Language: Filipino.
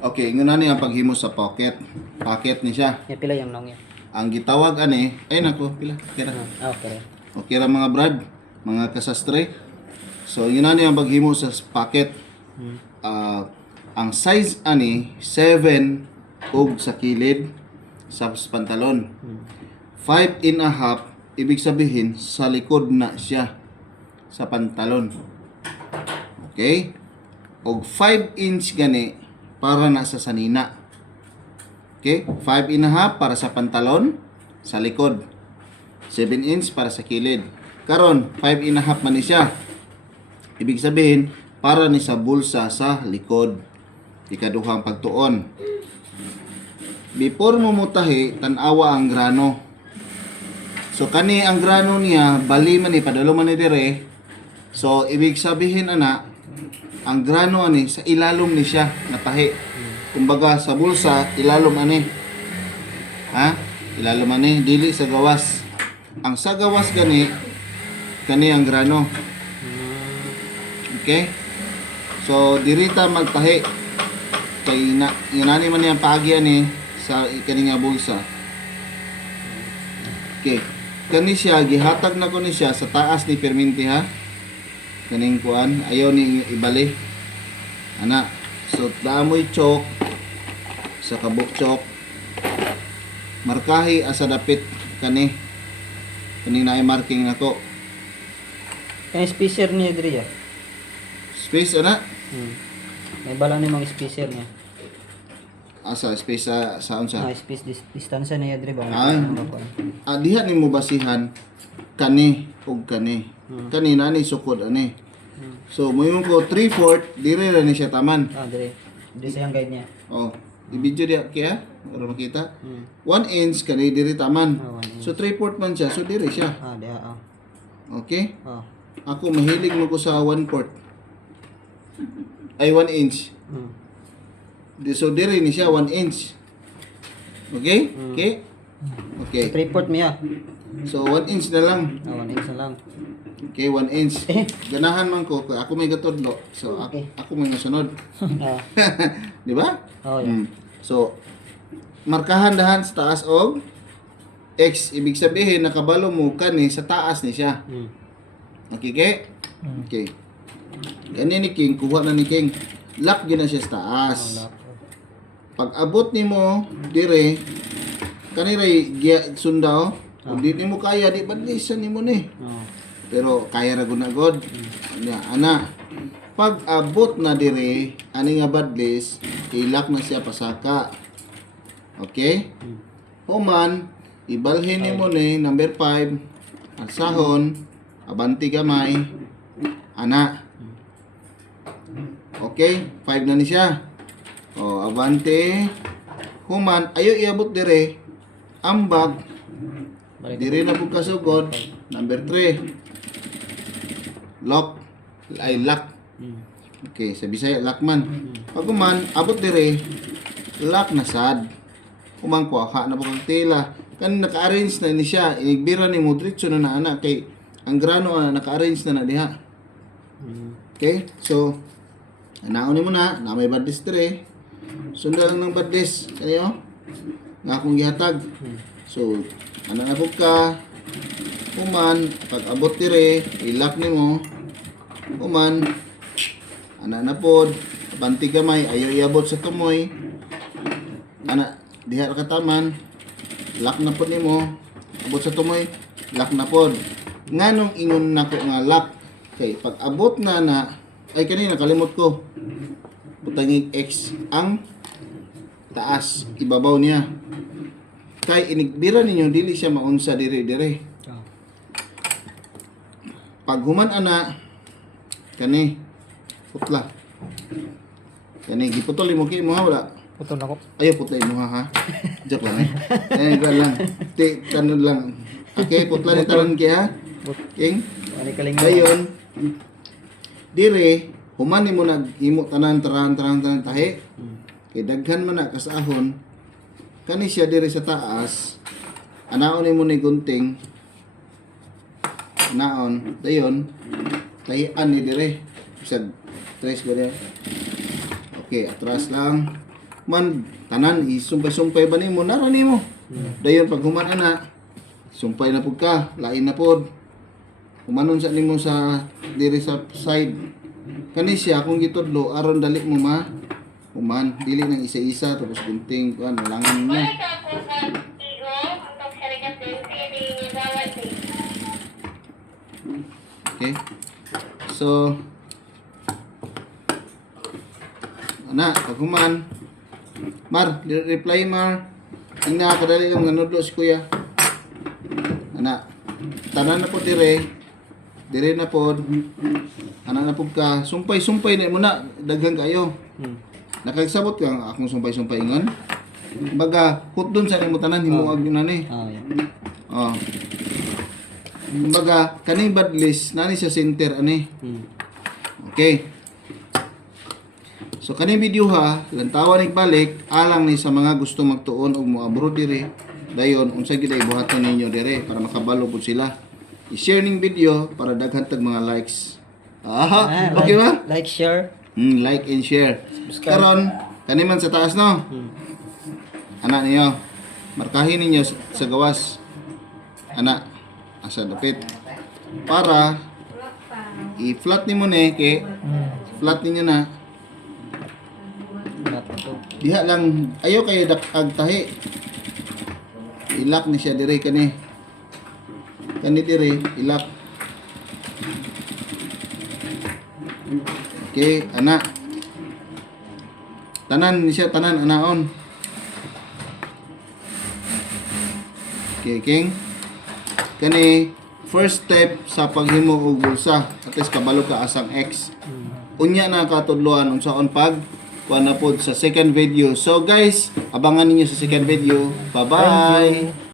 Okay, nguna ni ang paghimo sa pocket. Pocket ni siya. Ya pila yung nong yan. Ang gitawag ani, ay nako, pila. Kira. Okay. Okay ra mga brad, mga kasastre. So nguna ni ang paghimo sa pocket. Ang size ani 7 ug sa kilid sa pantalon. 5 and a half ibig sabihin sa likod na siya sa pantalon. Okay? Og 5 inch gani para na sa sanina. Okay? 5 and a half para sa pantalon sa likod. 7 inch para sa kilid. Karon 5 and a half man ni siya. Ibig sabihin para ni sa bulsa sa likod. Ikaduhang pagtuon. Before mo mutahi, tanawa ang grano. So kani ang grano niya bali man ni padalo man ni dire. So ibig sabihin ana ang grano ani sa ilalom ni siya natahi. Kumbaga sa bulsa ilalom ani. Ha? Ilalom ani dili sa gawas. Ang sa gawas gani kani ang grano. Okay? So dirita magtahi kay na inani man yang paagi ani sa kani nga bulsa. Okay. Kani siya gihatag na ko ni siya sa taas ni perminti ha. Kaning kuan ayaw ni ibali. Ana. So daamoy chok sa kabuk chok. Markahi asa dapit kani. Kaning naay marking nako. Kaya spacer niya diri ya. Space ana. May bala ni mga spacer niya. Asa space sa unsa? Space distance niya diri ba? Diha nimo basihan kani ug kani. Kani na ni sukod ani. So moyon ko 3/4 dire ra ni siya taman. Diri. Diri sa yung guide niya. Oh, i-video dia kaya para makita. 1 inch kani dire taman. 1 inch. So 3/4 man siya, so dire siya. Diha. Okay? Ako mahilig mo ko sa 1/4. Ay 1 inch. So dire ni siya 1 inch. Okay? Okay? Okay. 3/4 miya. So 1 inch na lang. 1 inch na lang. Okay, 1 inch. Ganahan man ko, kaya ako may gatodlo. So ako may nasunod. Di ba? Yeah. So markahan dahan sa taas og X, ibig sabihin nakabalo mo kani sa taas ni siya. Okay? Okay. Gani ni King, kuha na ni King. Lock gina siya sa taas. Pag abot nimo dire kani ray sundaw, kung di nimo kaya di badlisan nimo ni. Pero kaya ra gud god. Ana. Pag abot na dire ani nga badlis, ilak na siya pasaka. Okay? Human ibalhin nimo ni number 5 asahon abanti gamay ana. Okay, 5 na ni siya. O, abante. Human, ayo iabot dire. Ambag. Dire na pug kasugod. Number 3. Lock. Ay, lock. Okay, sa Bisaya, lock man. Pag human, abot dire. Lock na sad. Human ko, ha na po kang tela. Kan naka-arrange na ni siya. Inigbira ni mo, diretso na na anak. Kay, ang grano naka-arrange na na diha. Okay, so, anaon ni mo na may badis dire. Sunda lang ng badis kaniyo nga akong gihatag. So ana na pud ka human pag abot dire ilak nimo human ana na pod banti gamay ayaw iabot sa tumoy ana diha ra kataman lock na pod nimo abot sa tumoy lock na pod nganong ingon nako nga lock kay pag abot na ay kanina kalimot ko. Butangig X ang taas ibabaw niya. Kay inigbira ninyo dili siya maunsa dire. Pag human ana kani putla. Kani giputol mo kay mo ha wala. Putol ako. Ayo putla mo ha. Joke lang eh. Lang. Tanod lang. Okay, putla ni taron kay ha. King. Ani kalinga. Dayon dire human nimo naghimo tanan tahi kay daghan man na kasahon kani siya dire sa taas anaon nimo ni gunting naon dayon tahian ni dire bisag tres ko dire okay atras lang man tanan isumpay-sumpay ba nimo nara nimo. Dayon pag human ana sumpay na pud ka, lain na pud. Humanon sa nimo sa diri sa side. Kani siya kung gitudlo aron dali mo ma human dili nang isa-isa tapos gunting kuan langan mo. Okay. So ana pag human Mar, reply Mar. Ina kadali lang nganudlo si kuya. Ana, tanan na po dire. Dire na po. Ana na po ka. Sumpay-sumpay na mo na. Daghang kayo. Nakagsabot ka akong sumpay-sumpay ingon. Baga, hutdon sa nimo tanan himuag yun ani. Oh. Baga, kaning badlist nani sa center ani. Okay. So kaning video ha, lantawan balik alang ni sa mga gusto magtuon og mo-abroad dire. Dayon unsa gyud ay buhaton ninyo dire para makabalo pud sila. I-share ning video para daghan tag mga likes. Okay ba? Like, share. Like and share. Karon kani man sa taas no. Ana niyo. Markahin ninyo sa gawas. Ana asa dapit. Para i-flat nimo ni kay flat ninyo na. Diha lang ayo kayo dakag tahi. Ilak ni siya dire kani. Kani dire ilak. Okay, ana. Tanan ni siya tanan anaon. Okay, king. Kani first step sa paghimo og bulsa. At least kabalo ka asang X. Unya na katudloan unsaon pag kuan na pod sa second video. So guys, abangan ninyo sa second video. Bye-bye.